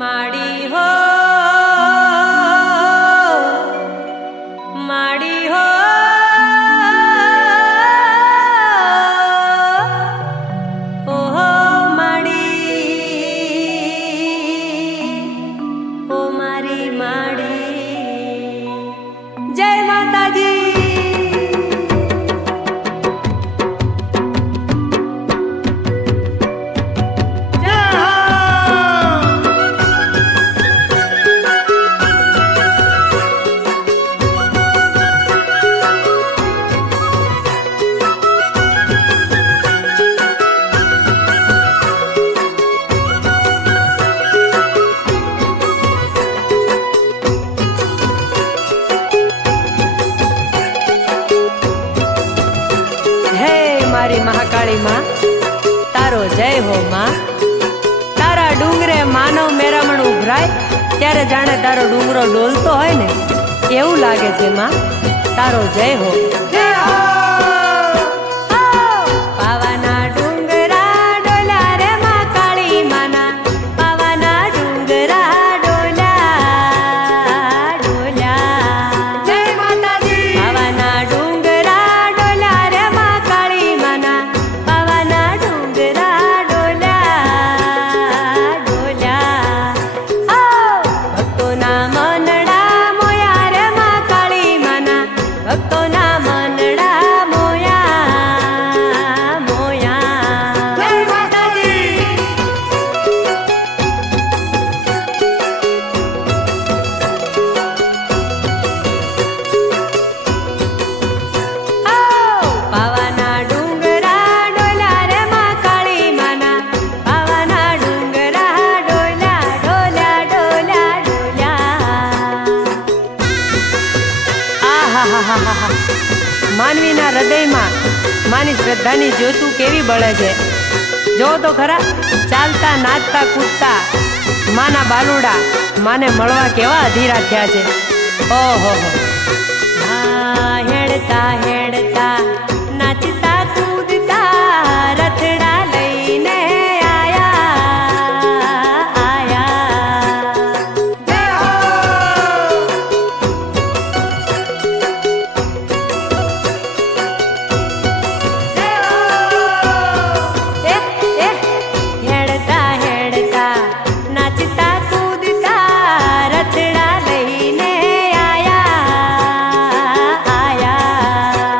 માડી હો માડી હો ઓહો માડી ઓ મારી માડી જય માતાજી। મારી મહાકાળી માં તારો જય હો માં। તારા ડુંગરે માનવ મેરામણ ઉભરાય ત્યારે જાણે તારો ડુંગરો ડોલતો હોય ને એવું લાગે છે માં। તારો જય હો જય હો। પાવાના ડુંગરા ડોલા રે માં કાળી માના પાવાના ડુંગરા ડોલા ડોલા જય માતાજી। પાવાના ડુંગરા ડોલા રે માં કાળી માના પાવાના ડુંગરા ડોલા ડોલા ભક્તોના મનડા મોયા રે માં કાળી માના ભક્તોના મનડા મોયા મોયા જય માતાજી। પાવાના ડુંગરા ડોલા રે માં કાળી માના પાવાના ડુંગરા ડોલા ડોલા ડોલા ડોલા આહાહાહાહા। માનવીના હૃદયમાં માની શ્રદ્ધાની જ્યોતું કેવી બળે છે। જો તો ખરા ચાલતા નાચતા કૂદતા માના બાલુડા માને મળવા કેવા અધીરા થયા છે। ઓહો હેડતા હેડતા નાચતા કૂદતા રથડા લઈને આયા આયા જય હો। હેડતા હેડતા નાચતા કૂદતા રથડા લઈને આયા આયા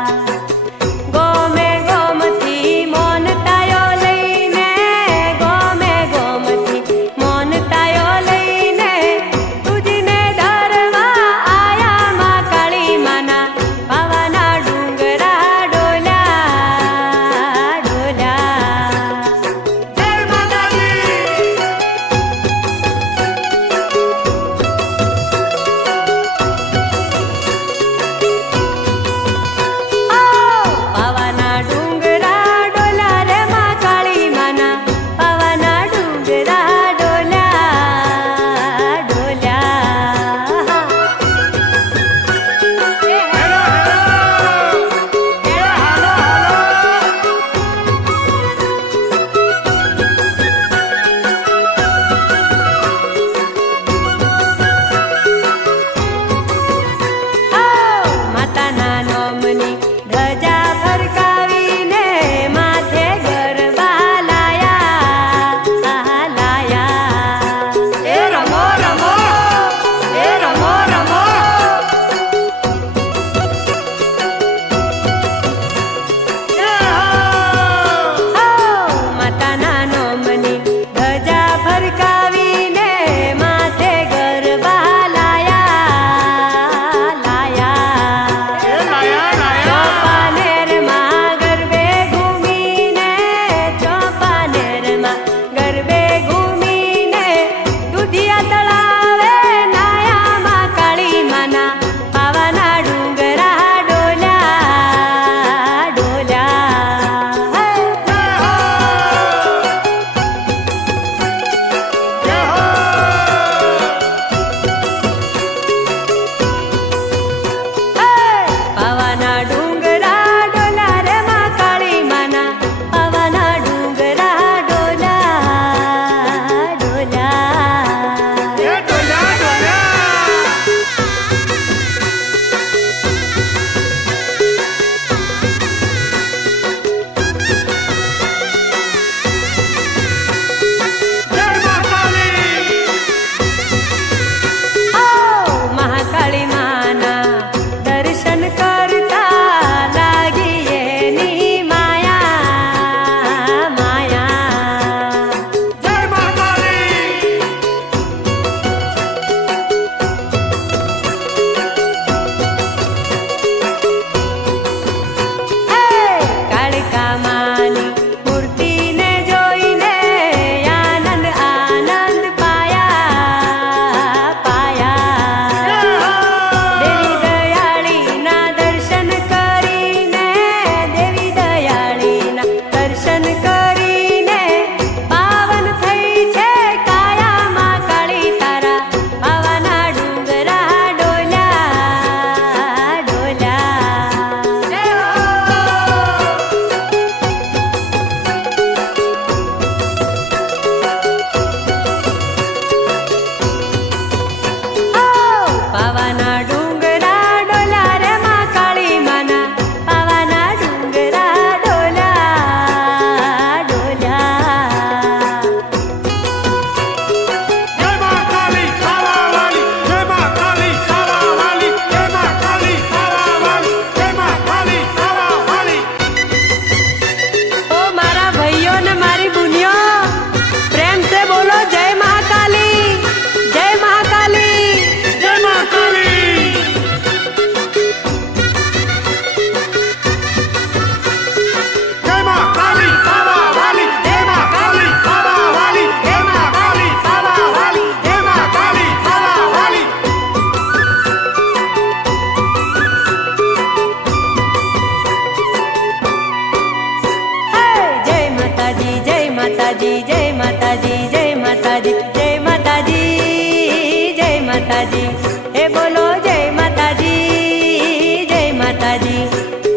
માતાજી જય માતાજી જય માતાજી જય માતાજી જય માતાજી હે બોલો જય માતાજી જય માતાજી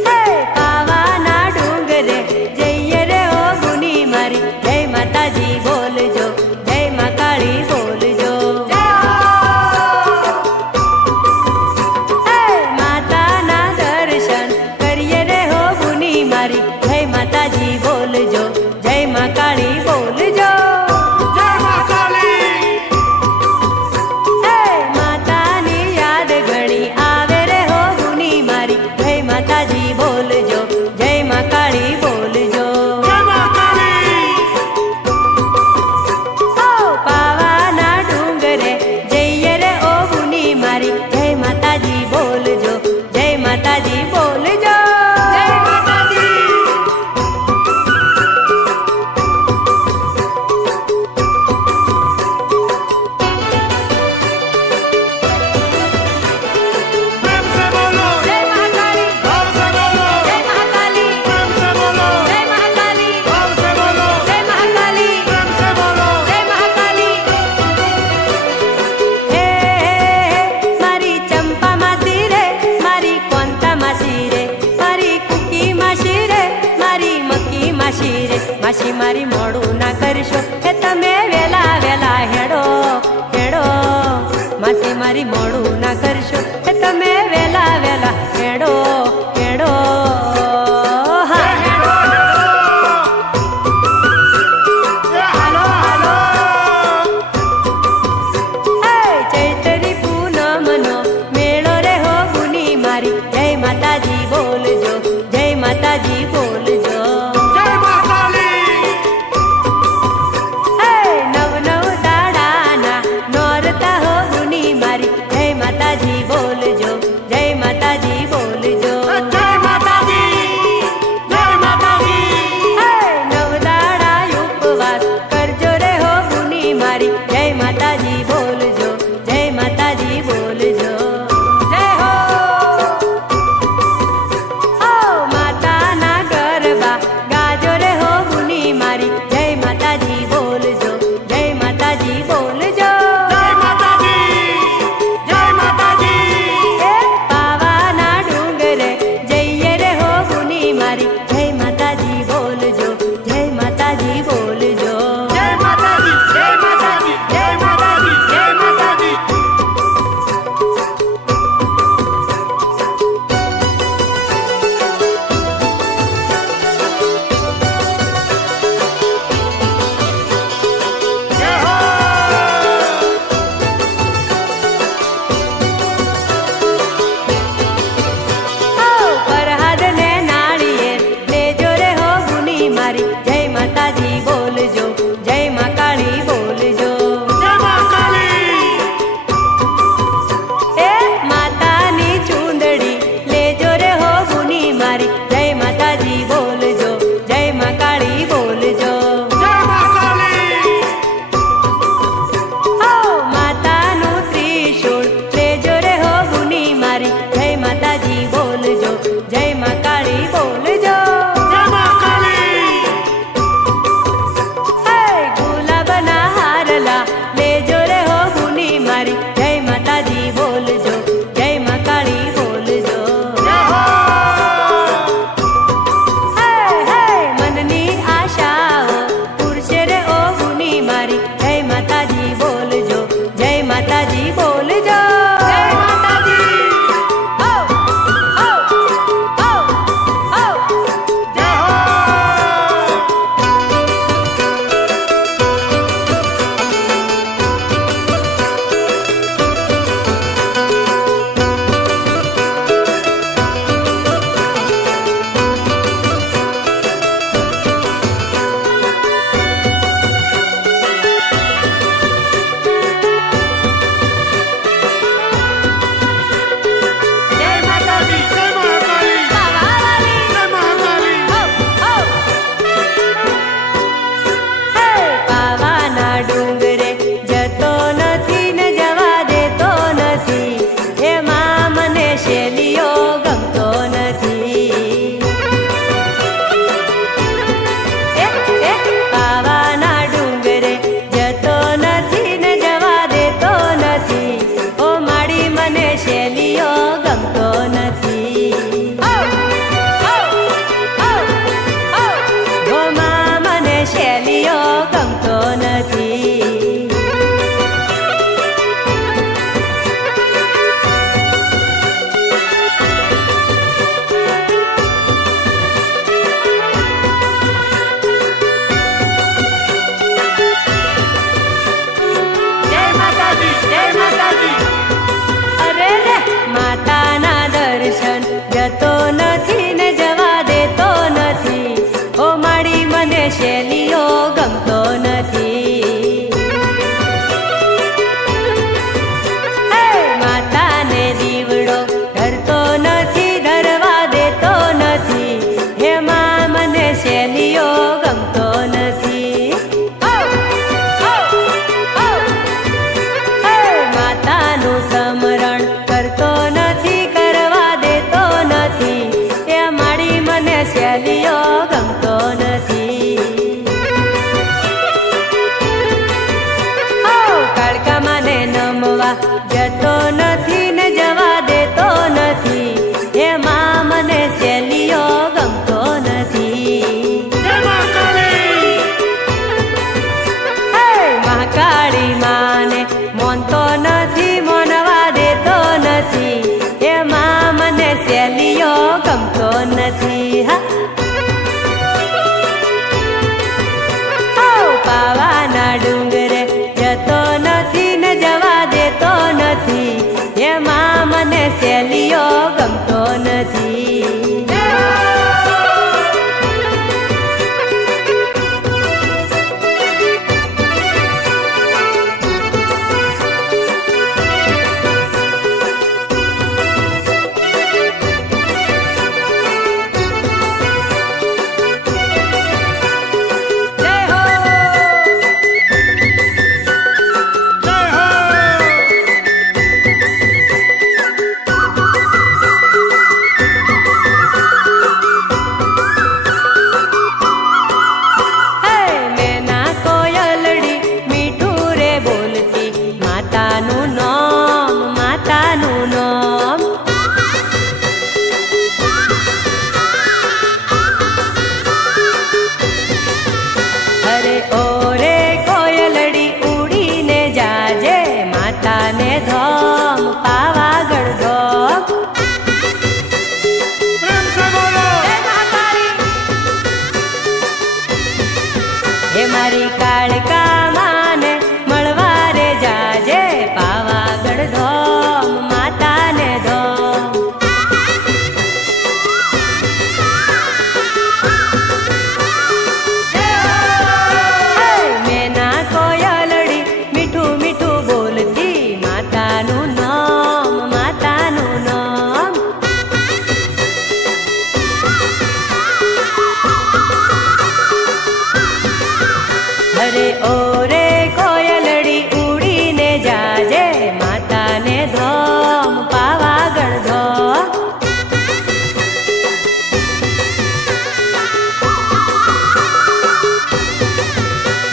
હે પાવાના ડુંગરે જઈએ રે ઓ ગુની મારી જય માતાજી બોલજો જય મા કાળી બોલજો હે માતાના દર્શન કરીએ રે હો ગુની મારી જય માતાજી બોલજો જય મા કાળી બોલજો જય મા કાળી હે માતાની યાદ ઘણી આવે રે હો ગુની મારી જય માતાજી બોલજો જય મા કાળી બોલજો જય મા કાળી હો પાવાના ડુંગરે જઈએ રે ઓ ગુની મારી જય માતાજી બોલજો જય માતાજી બોલજો જય માતાજી પ્રેમ સે બોલો જય મહાકાળી ભાવ સે બોલો જય મહાકાળી પ્રેમ સે બોલો જય મહાકાળી ભાવ સે બોલો જય મહાકાળી પ્રેમ સે બોલો જય મહાકાળી હે મારી ચંપા માસી રે મારી કોંતા માસી રે મારી કુકી માસી રે મારી મક્કી માસી રે માસી મારી મોડું ના કરશો કે તમે વેલા વેલા હેડો હેડો માસી મારી મોડું ના કરશો કે તમે વેલા વેલા હેડો હેડો હા હેડો એ હાલો હાલો હે ચૈતરી પૂનમનો મેળો રે હો ગુની મારી જય માતાજી બોલજો જય માતાજી બોલજો જય મા કાળી હે નવ નવ દાડાના નોરતા હો ગુની મારી જય માતાજી બોલજો જય માતાજી બોલજો જય માતાજી જય માતાજી હે નવ દાડા ઉપવાસ કરજો રે હો ગુની મારી જય માતાજી બોલજો જય માતાજી બોલજો જય હો ઓ માતાના ગરબા ગાજો રે હો ગુની મારી જય માતાજી બોલજો જય માતાજી બોલજો જય માતાજી જય માતાજી એ પાવાના ડુંગરે જઈએ રે હો ગુની મારી જય માતાજી બોલજો જય માતાજી બોલજો જય માતાજી જય માતાજી જય માતાજી જય માતાજી જય હો ઓ પરહાદ ને નાળિયેર લેજો રે હો ગુની મારી જય માતાજી બોલજો જય મા કાળી બોલજો જય મા કાળી એ માતાની ચૂંદડી લેજો રે હો ગુની મારી જય માતાજી બોલજો જય મા કાળી બોલજો જય મા કાળી ઓ માતાનું ત્રિશૂળ લેજો રે હો ગુની મારી જય માતાજી બોલજો જય મા કાળી બોલજો જય મા કાળી હે ગુલાબના હારલા લેજો રે હો ગુની મારી જય માતાજી બોલજો જય મા કાળી બોલજો જય હો હે શેલીઓ ગમતો નથી. ઓ કાળકા મને નમવા જતો નથી ને જવા દેતો નથી. એમાં મને શેલીઓ ગમતો નથી. જય મા કાળી. હે મહાકાળી માને મોનતો નથી, મોનવા દેતો નથી. એમાં મને શેલીઓ ગમતો નથી. હા પાવાના ડુંગરે જતો નથી ને જવા દેતો નથી. એમાં મને શેલીઓ ગમતો નથી. મારી કાળકા માને મળવા રે જાજે પાવાગઢ ધોમ માતાને ધોમ. મેના કોયલડી મીઠું મીઠું બોલતી માતાનું નામ, માતાનું નામ. અરે ઓરે કોયલડી ઉડીને જાજે માતાને ધોમ પાવાગઢ ધોમ.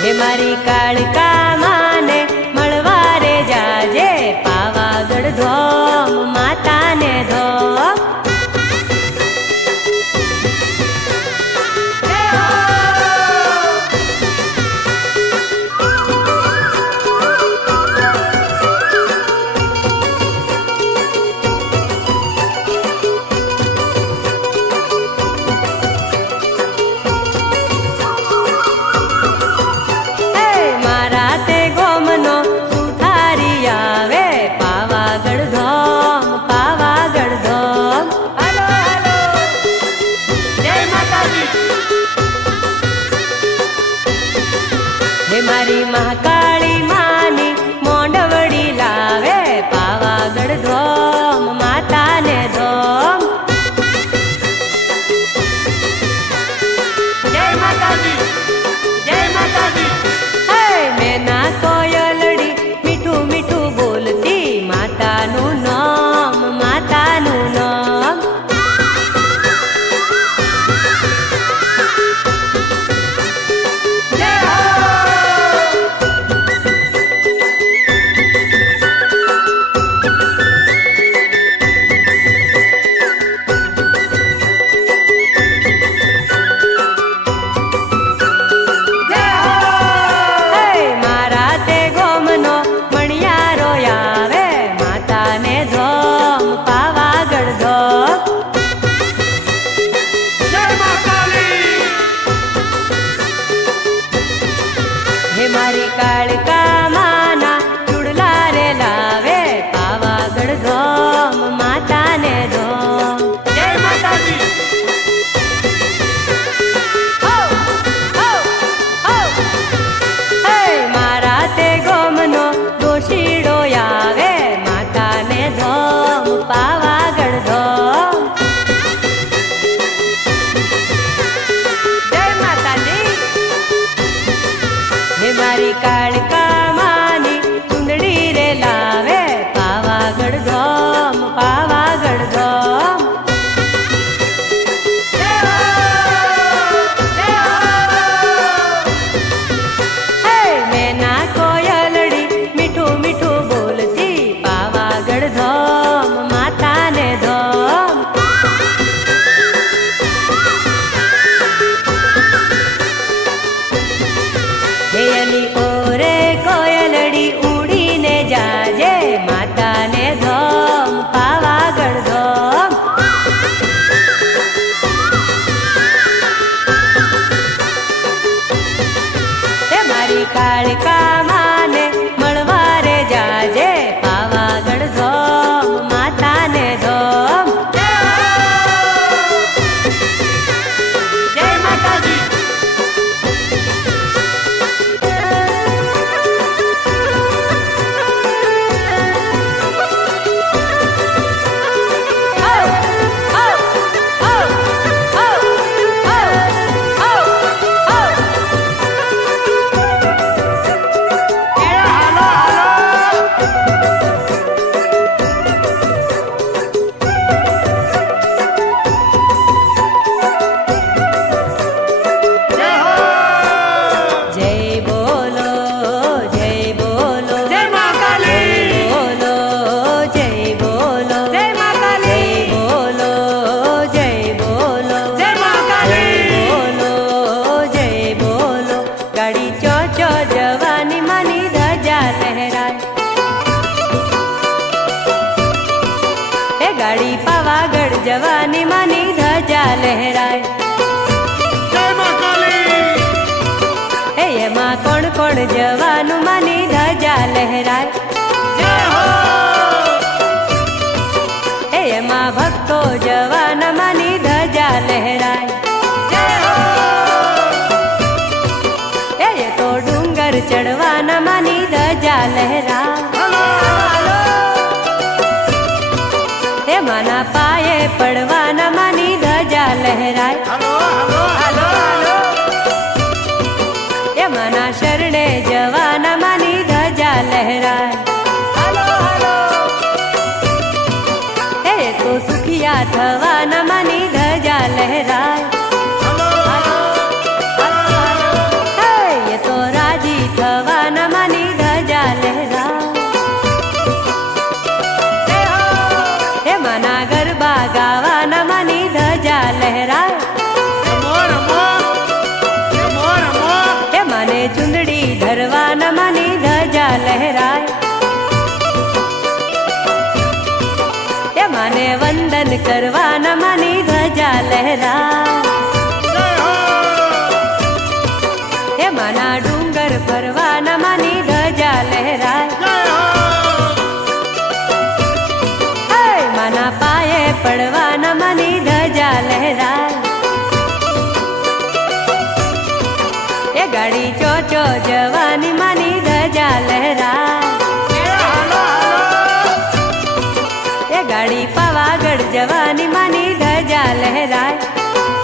હે મારી કાળકા માને મળવા રે જાજે પાવાગઢ ધોમ માતાને ધોમ. મારી મહાકાળી માની મોંડવડી લાવે પાવાગઢ ધોમ માતાને ધોમ. જય માતાજી. જય માતાજી. હે મેના કોયલડી મીઠું મીઠું બોલતી માતાનું નામ, માતાનું નામ. કાળકા માને મળવા રે જાજે પાવાગઢ ધોમ માતાને ધોમ જય માતાજી ગાડી પાવાગઢ જવાની માની ધજા લહેરાય જય મા કાલી હે એમાં કોણ કોણ જવાનું માની ધજા લહેરાય જય હો હે એમાં ભક્તો જવાન માની ધજા લહેરાય જય હો હે એ તો ડુંગર ચડવાના માની ધજા લહેરાય હલો હે માના પાયે પડવાના માની ધજા લહેરાય હલો હલો હાલો હાલો એ માના શરણે જવાના માની ધજા લહેરાય હાલો હાલો હે તો સુખિયા થવાના માની ધજા લહેરાય હલો હાલો હાલો હાલો હે એ તો રાજી થવાના માની ધજા લહેરાય હે માના ગરબા ગાવાના માની ધજા લહેરાય રમો રમો રમો રમો હે માને ચુંદડી ધરવાના માની ધજા લહેરાય હે માને વંદન કરવાના માની ધજા લહેરાય જય હો હે માના ડુંગર ફરવાના માની ધજા લહેરાય જય હો હે માના પાયે પડવાના માની ધજા લહેરાય એ ગાડી ચોચો જવાની માની ધજા લહેરાય હાલો હાલો એ ગાડી પાવાગઢ જવાની માની ધજા લહેરાય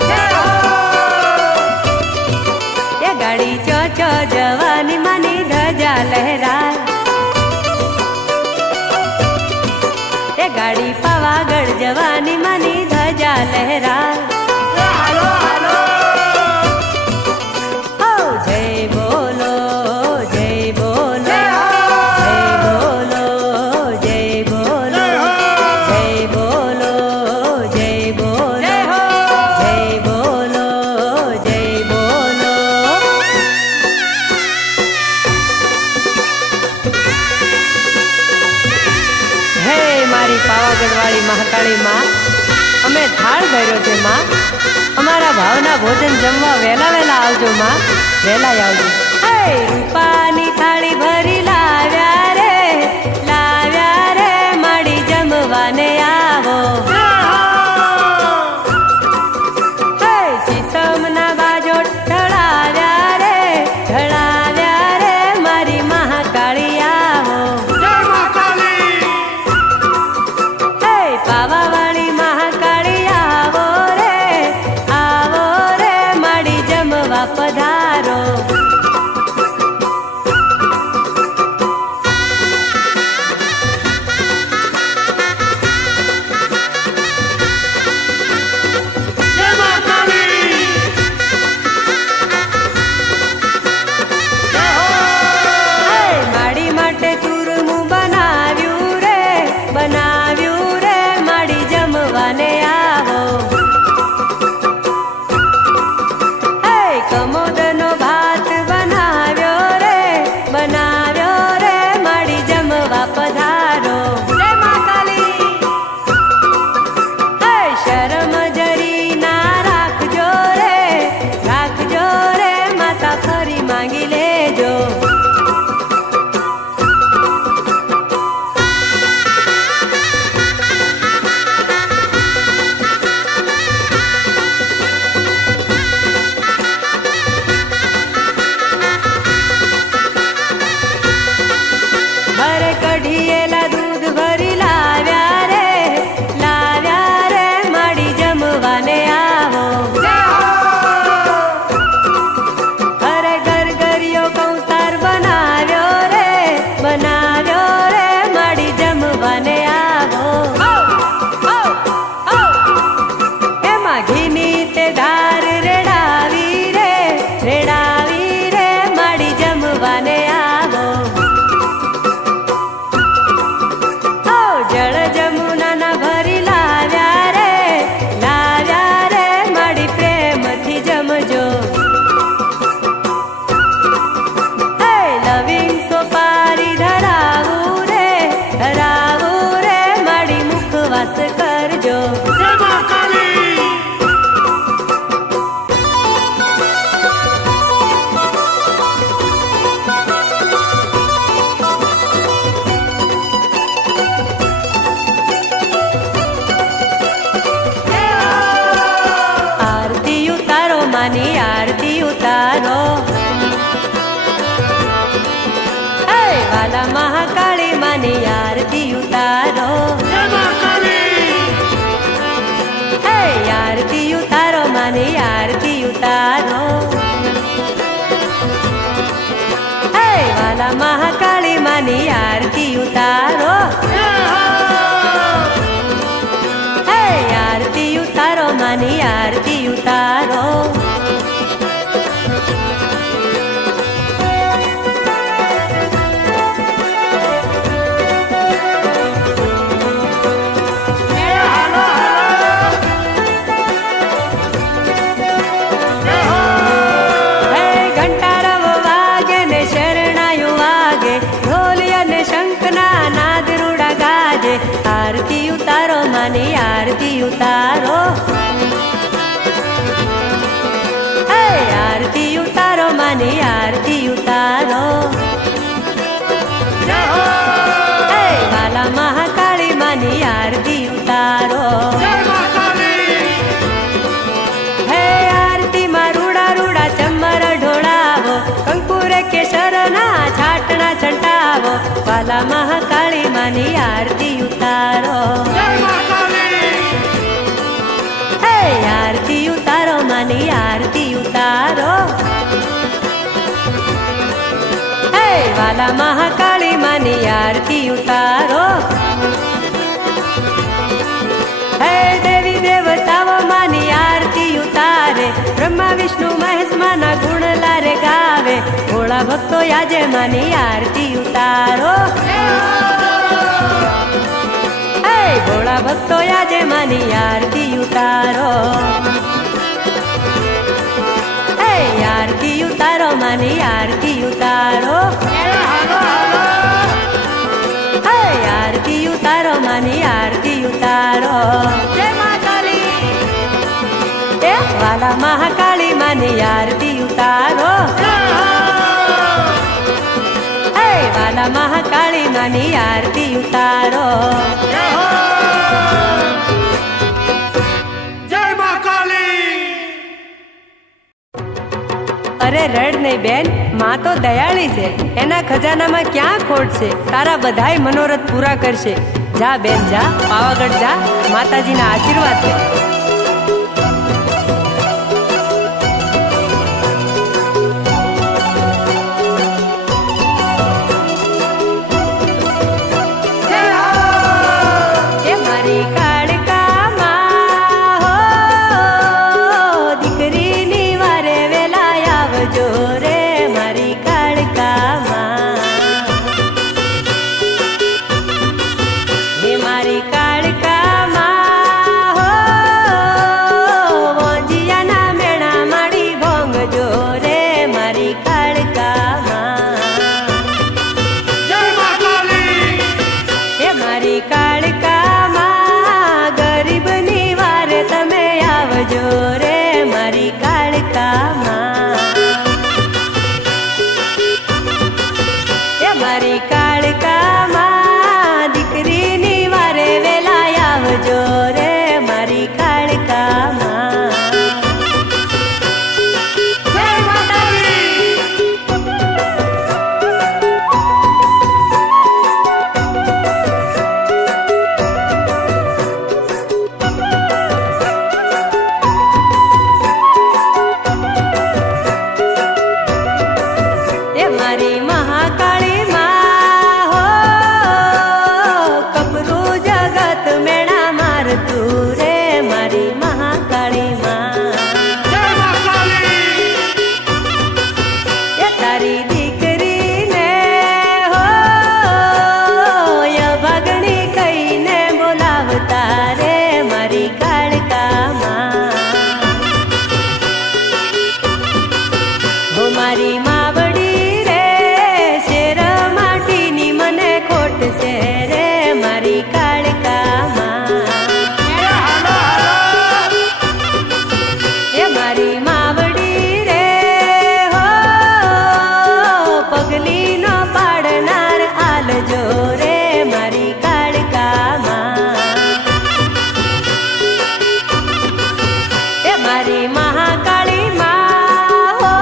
જય હો એ ગાડી ચોચો જવાની માની ધજા લહેરાય એ ગાડી પાવાગઢ જવાની માની ધજા લહેરાય હાલો હાલો ઓ જય બોલો જય બોલો જય બોલો જય બોલો જય બોલો જય બોલો જય બોલો જય બોલો હે મારી પાવાગઢ વાળી મહાકાળી માં અમે થાળ ભર્યો છે માં અમારા ભાવના ભોજન જમવા વેલા વેલા આવજો માં વેલા આવજો હે રૂપાની થાળી ભરી લાવ્યા રે માડી જમવાને આવો હે સીસમના બાજો ઢળાવ્યા રે મારી મહાકાળી આવો જય મા કાલી હે પાવાવાળી મહાકાળી આવો રે માડી જમવા પધારો ઉતારો. હે વાલા મહાકાળી માની આરતી ઉતારો. જય મા કાળી. હે આરતી ઉતારો માની આરતી ઉતારો. હે વાલા મહાકાળી માની આરતી ઉતારો. જય હો. હે આરતી ઉતારો માની આરતી ઉતારો. જય હાલો હાલો. જય હો. હે ઘંટારવ વાગે ને શરણાયું વાગે, ઢોલિયા ને શંખના નાદ રૂડા ગાજે. આરતી ઉતારો માની આરતી ઉતારો. હે આરતી ઉતારો માની આરતી ઉતારો. જય હો. હે વાલા મહાકાળી માની આરતી ઉતારો. જય મા કાળી. હે આરતી માં રૂડા રૂડા ચમર ઢોળાવો, કંકુરે કેસરના છાટણા છંટાવો. વાલા મહાકાળી માની આરતી ઉતારો. જય મા કાળી. હે આરતી ઉતારો માની આરતી ઉતારો. હે વાલા મહાકાળી માની આરતી ઉતારો. હે દેવી દેવતાઓ માની આરતી ઉતારે, બ્રહ્મા વિષ્ણુ મહેશ માના ગુણ લારે ગાવે. ભોળા ભક્તો આજે માની આરતી ઉતારો. હે ભોળા ભક્તો આજે માની આરતી ઉતારો. હે આરતી ઉતારો માની આરતી ઉતારો. જય હાલો હાલો. હે આરતી ઉતારો માની આરતી ઉતારો. જય મા કાળી. હે વાલા મહાકાળી માની આરતી ઉતારો. જય હો. હે વાલા મહાકાળી માની આરતી ઉતારો. જય હો. જય મા કાળી. અરે રડ નહીં બેન, માં તો દયાળી છે, એના ખજાનામાં ક્યાં ખોટ છે. તારા બધાય મનોરથ પૂરા કરશે. જા બેન જા, પાવાગઢ જા, માતાજીના આશીર્વાદ લે. જય હો. એ મારી કાળકામાં હો, દીકરીની વારે વેલા આવજો રે. મારી કાળકામાં, હે મારી કાળકામાં હો, વોંજિયાના મેણા માડી ભોંગજો રે. મારી કાળકામાં, જય મા કાળી. હે મારી કાળકામાં, ગરીબની વારે તમે આવજો રે. મારી કાળકામાં, હે મારી કાળકામાં, દીકરીની વારે વેલા આવજો રે. મારી કાળકામાં. જય માતાજી. એ મારી મહાકાળી માં હો, કપરું જગત મેળા મારતું રે. મારી મહાકાળી માં, જય મા કાળી. એ તારી દીકરીને હો, ભાગણી કહીને બોલાવતા રે. મારી કાળકામાં, હો મારી માવડી રે, શેર માટીની મને ખોટ છે રે. મારી કાળકામાં, જય હાલો હાલો. એ મારી માવડી રે હો, પગલીનો પાડનાર આલજો રે. મારી કાળકામાં, એ મારી મહાકાળી માં હો,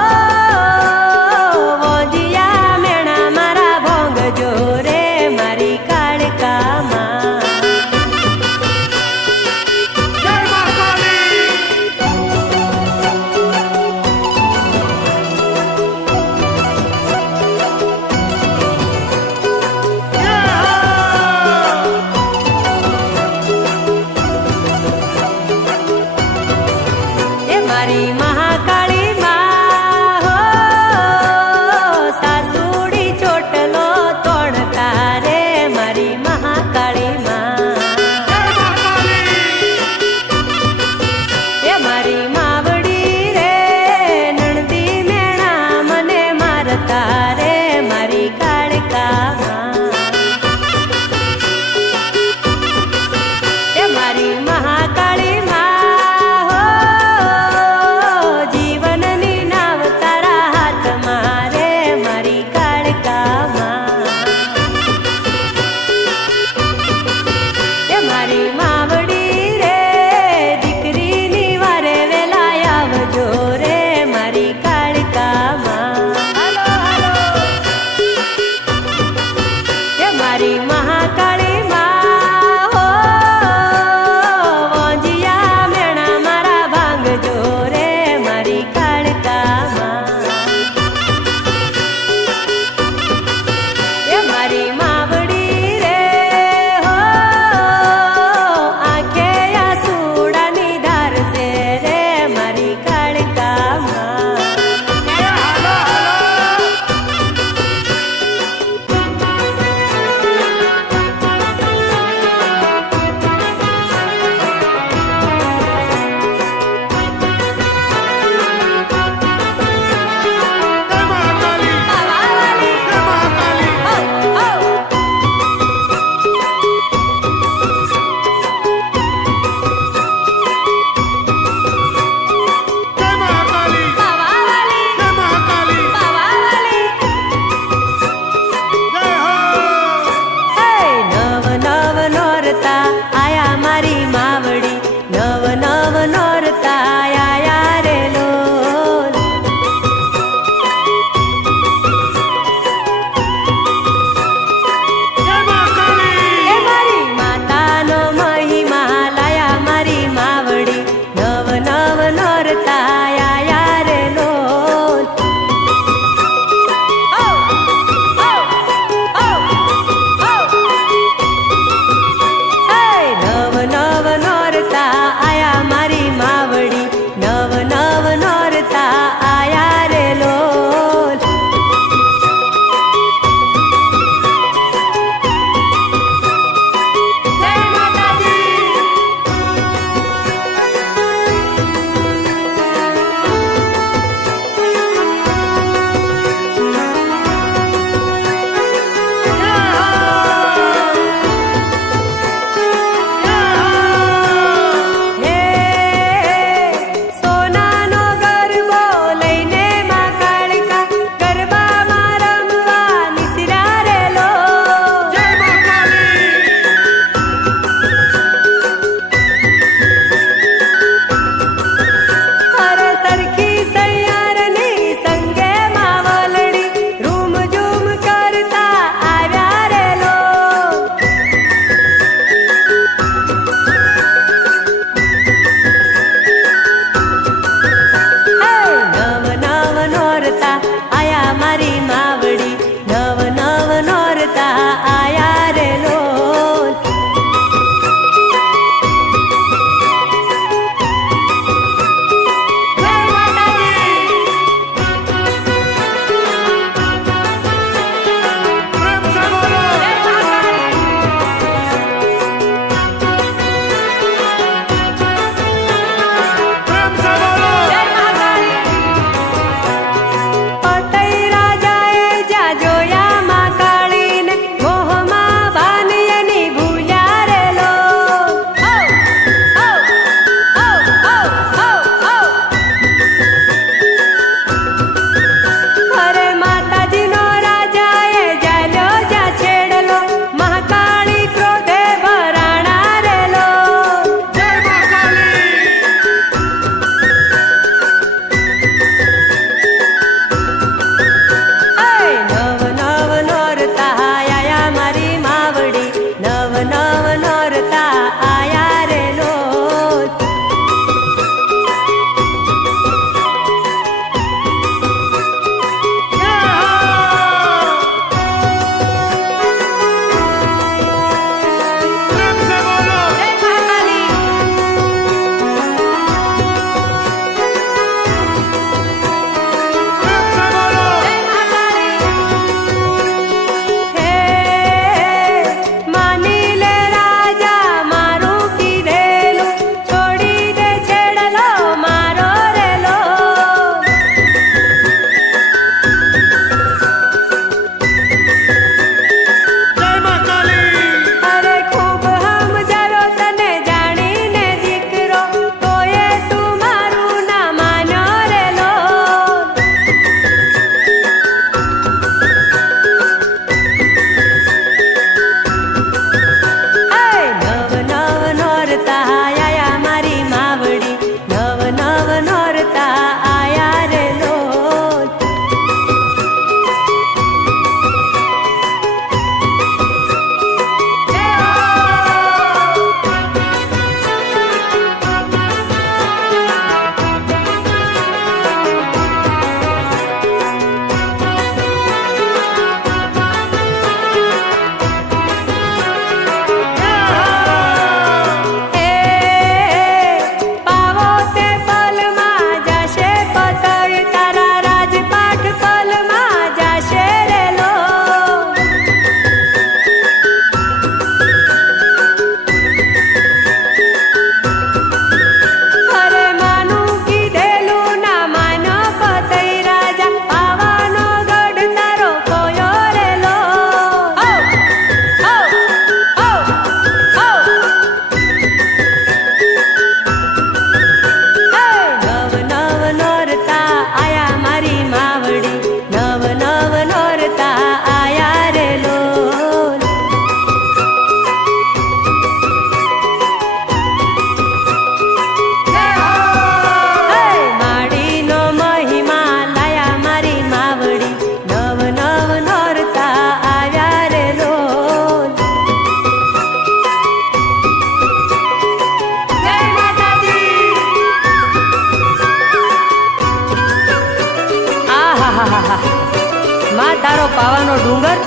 પાવાનો ડુંગર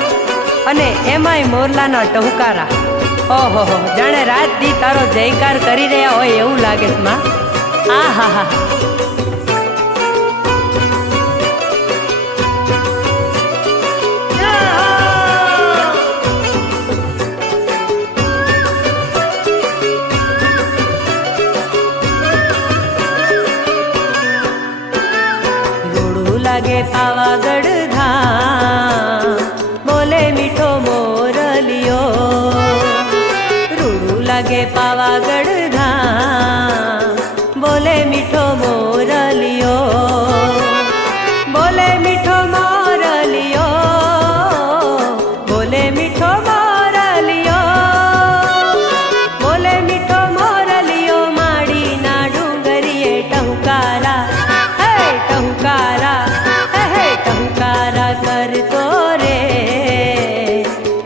અને એમાંય મોરલાના ટહુકારા. ઓહો હો, જાણે રાત દી તારો જયકાર કરી રહ્યા હોય એવું લાગે છે માં. આ હા હા. લાગે પાવાગઢ ધામ, બોલે મીઠો મોરલિયો. રૂડું લાગે પાવાગઢ ધામ, બોલે મીઠો મોરલિયો. બોલે મીઠો મોરલિયો, બોલે મીઠો મોરલિયો. બોલે મીઠો મોરલિયો, માડીના ડુંગરીએ ટહુકારા, હે ટહુકારા, ટહુકારા કરતો રે.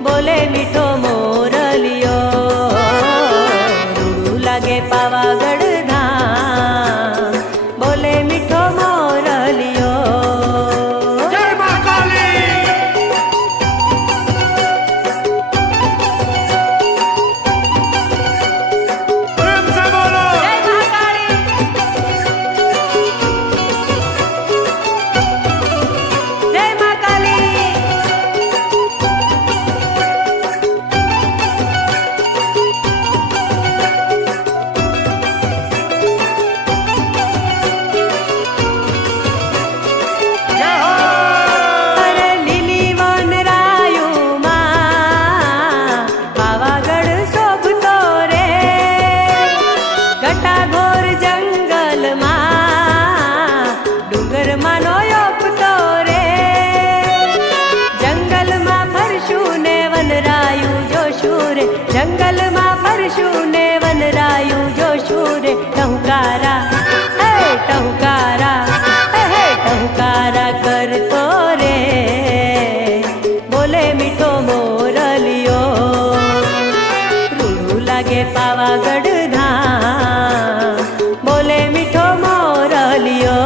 બોલે મીઠો મોરલિયો. રૂડું લાગે પાવાગઢ ધામ, બોલે મીઠો મોરલિયો. જય મા કાલી. પ્રેમ સે બોલો. જય મહાકાળી. જય મા કાલી. જય હો. અરે લીલી વનરાયુમાં પાવાગઢ શોભતો રે. ઘટાઘોર જંગલમાં ડુંગરમાંનો યોગતો રે. જંગલમાં ફરશું ને વનરાયુ જોશું રે. જંગલમાં ફરશું ને વનરાયુ જોશું રે. ટહુકારા, હે ટહુકારા, હે ટહુકારા કરતો રે. બોલે મીઠો મોરલિયો. રૂડું લાગે પાવાગઢ ધામ, બોલે મીઠો મોરલિયો.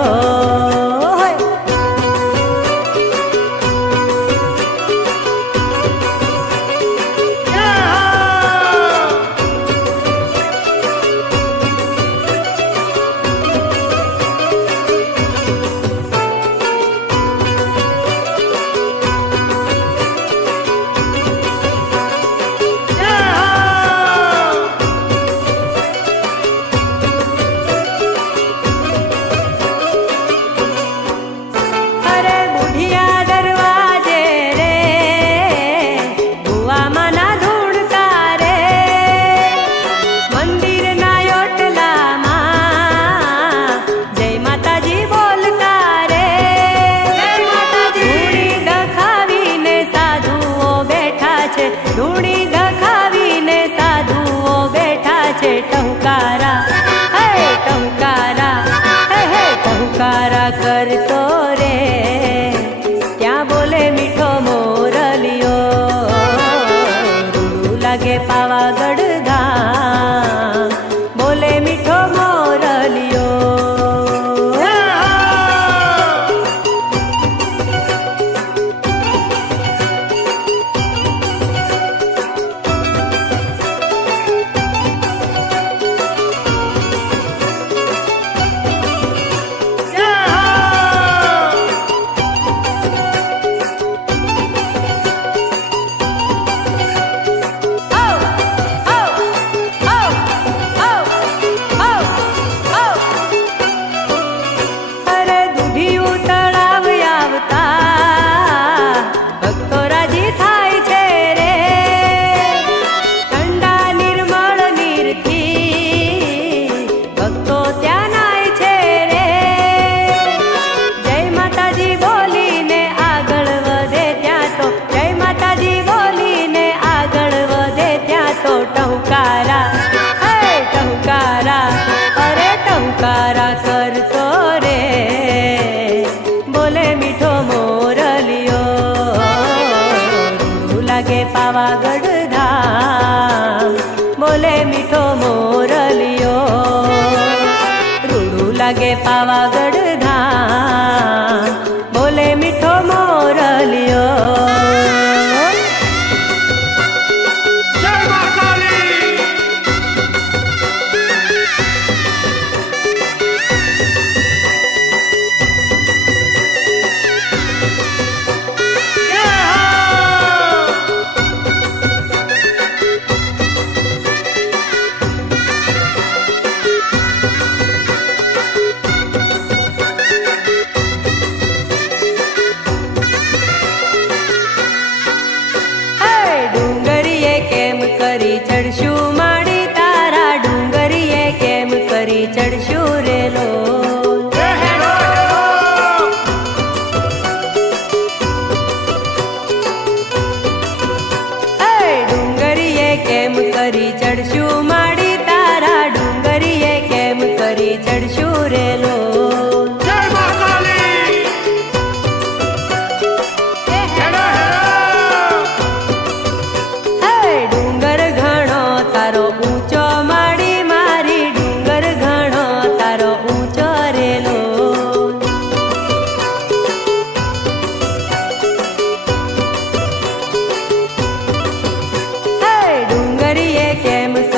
જય હો. જય હો. અરે બુઢિયા દરવાજે રે, ભુવામાંના ધૂણતા રે. મંદિરના યોટલામાં જય માતાજી બોલતા રે. ધૂણી દખાવીને સાધુઓ બેઠા છે. ધૂણી દખાવીને સાધુઓ બેઠા છે. ટહુકારા, હે ટહુકારા, હે ટહુકારા કરતો રે. ત્યાં બોલે મીઠો મોરલિયો. રૂડું લાગે પાવાગઢ ધામ, બોલે મીઠો મોરલિયો. જય હો. જય હો.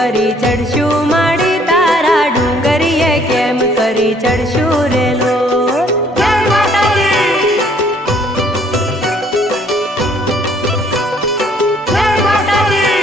કરી ચડશું માડી તારા ડુંગરીએ કેમ કરી ચડશું રેલો જય માતાજી જય માતાજી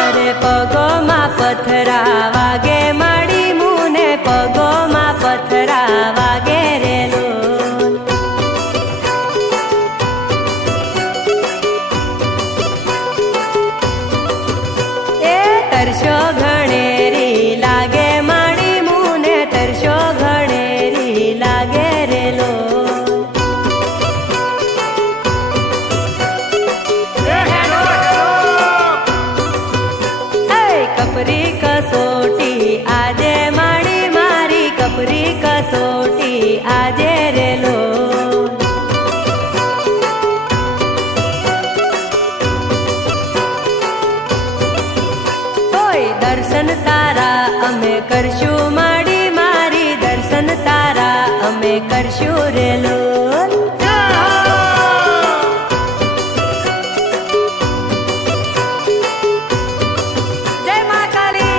અરે પગોમાં પથરા વાગે માડી મુને પગોમાં પથરા વાગે રેલો એ તરશો ઘણેરી લાગે માડી મુને તરશો ઘણેરી લાગે રેલો હેલો કપરી કસોટી આજે માડી મારી કપરી કસોટી આજે રેલો ઓય દર્શન તારા અમે કરશું માડી મારી દર્શન તારા અમે કરશું રેલો જય મા કાળી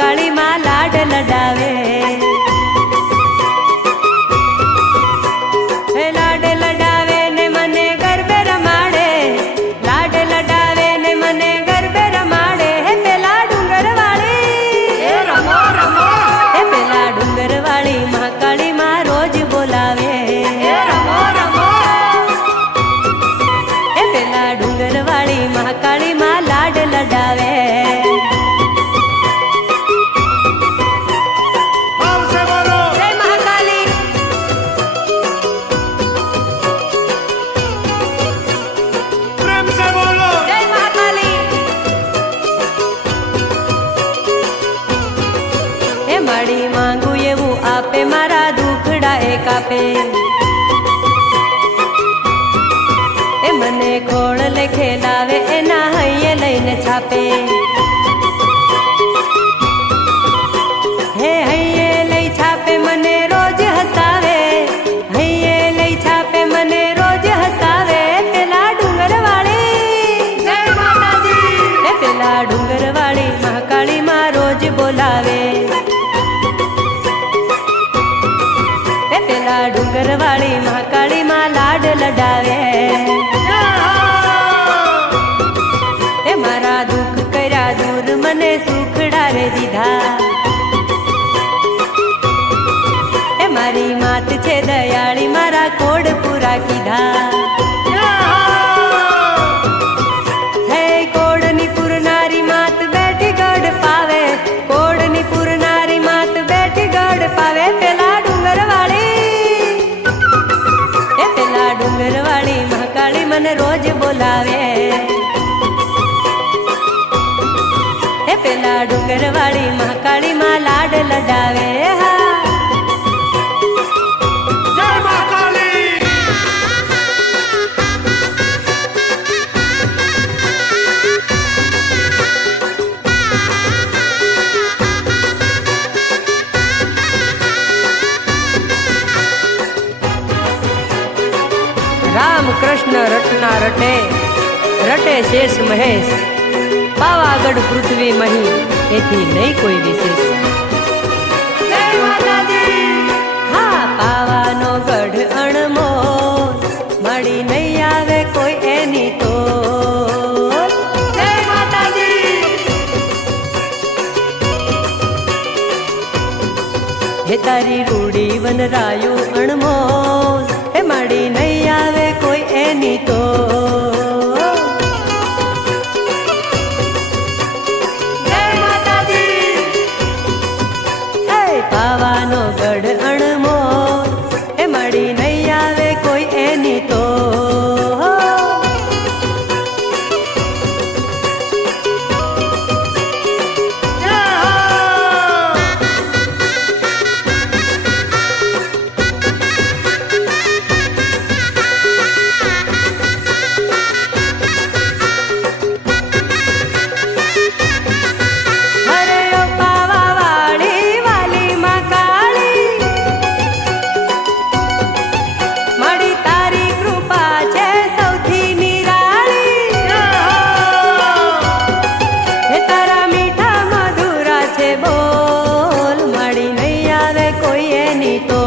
મહાકાળી માં લાડ લડાવે, હે લાડ લડાવે ને મને ગરબે રમાડે, લાડ લડાવે ને મને ગરબે રમાડે. હે પેલા ડુંગર વાળી, એ રમો રમો, હે પેલા ડુંગર વાળી મહાકાળી માં રોજ બોલાવે, એ રમો રમો, હે પેલા ડુંગર વાળી મહાકાળી માં લાડ લડાવે. ભાવ સે બોલો, જય મહાકાલી, પ્રેમ સે બોલો, જય મહાકાલી. હે માડી માંગુ એવું આપે, મારા દુખડા એ કાપે, એ મને ખોળ લેખે લાવે, એના હૈયે લઈને છાપે, હે હૈયે લઈ છાપે મને રોજ હસાવે, હૈયે લઈ છાપે મને રોજ હસાવે. પેલા ડુંગર વાળી, જય માતાજી, હે પેલા ડુંગર વાળી મહાકાળી માં રોજ બોલાવે, હે પેલા ડુંગર વાળી મહાકાળી માં લાડ લડાવે. જય હો, હે મારા દુઃખ કર્યા દૂર, મને સુખડા રે દીધા, હે મારી માત છે દયાળી, મારા કોડ પૂરા કીધા. જય હો, હે કોડની પૂરનારી માત બેઠી ગઢ પાવે, કોડની પૂરનારી માત બેઠી ગઢ પાવે. પેલા ડુંગર વાળી, હે પેલા ડુંગર વાળી મહાકાળી મને રોજ બોલાવે, હે પેલા ડુંગર વાળી મહાકાળી માં લાડ લડાવે. હા જય મા કાલી, રામ કૃષ્ણ રટના રટે, રટે શેષ મહેશ, પાવાગઢ પૃથ્વી મહી, એથી નહીં કોઈ વિશેષ. જય માતાજી, હા પાવાનો ગઢ અણમોલ, મળી નહીં આવે કોઈ એની તો. જય માતાજી, હે તારી રૂડી વનરાયું અણમોલ, હે મળી નહીં આવે કોઈ એની તો. જય માતાજી, હે પાવાનો ગઢ અણમોલ, હે મળી નહીં આવે કોઈ એની તો. જય હો, અરે ઓ પાવા વાળી વાલી માં કાળી, મારી તારી કૃપા છે સૌથી નિરાળી. જય હો, હે તારા મીઠા મધુરા છે બોલ, મળી નહીં આવે કોઈ એની તો.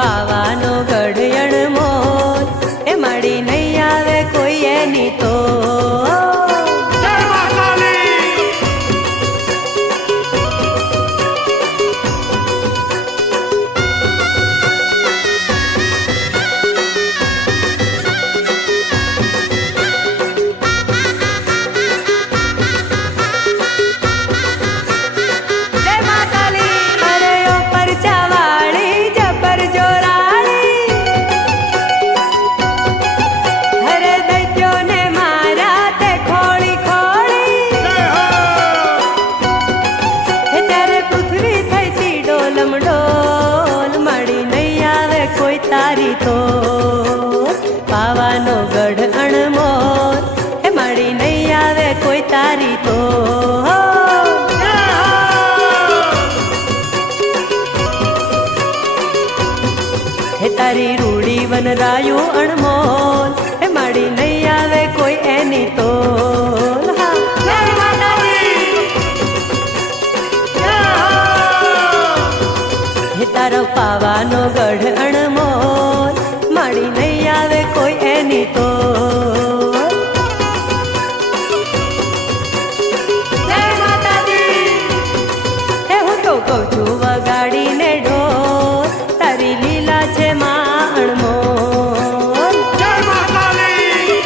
પાવાનો ગઢ અણમોલ, એ મળી નહીં આવે કોઈ એની તો. જય મા કાલી, જય માતાલી. અરે ઓ પરચા વાળી જબર જોરાળી, હરે દૈત્યોને મારા તે ખોળી ખોળી. જય હો, હે ત્યારે પૃથ્વી થઈતી ડોલમ ડોલ, મળી નહીં આવે કોઈ તારી તો. પાવાનો ગઢ અણમોલ, હે મળી નહીં આવે કોઈ તારી તો. જય હો, હે તારી રૂડી વનરાયું અણમોલ, હે મળી નહીં આવે કોઈ એની તો. હા જય માતાજી, તારો પાવાનો ગઢ અણમોલ માડી નહીં આવે કોઈ એની તો જય માતાજી હે હું તો કહું છું વગાડીને ઢોલ તારી લીલા છે માં અણમોલ જય માતાજી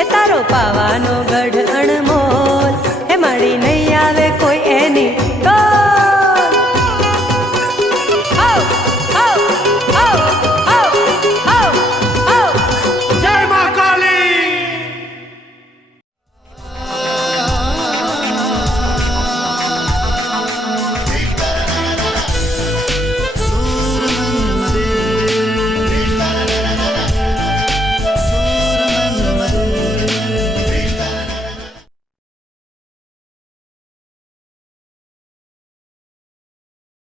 હે તારો પાવાનો ગઢ